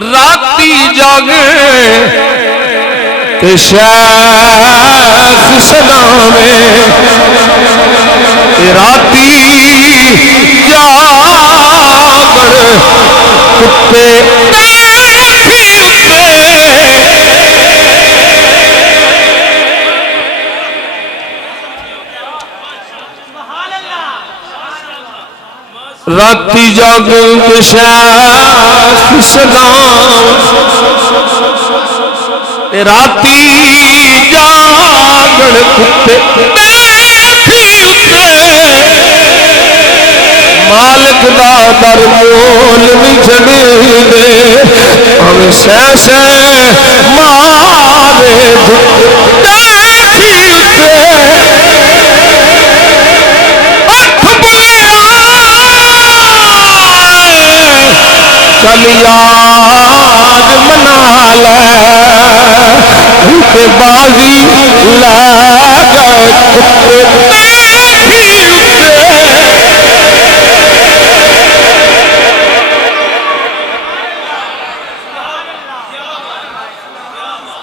राती जागे के शेख सलामे राती जागण कुत्ते राती जागण के शेख सलाम राती जागण कुत्ते मालिक दा दर मोल नहीं छड़े दे हम सह मारे चल याद मना ला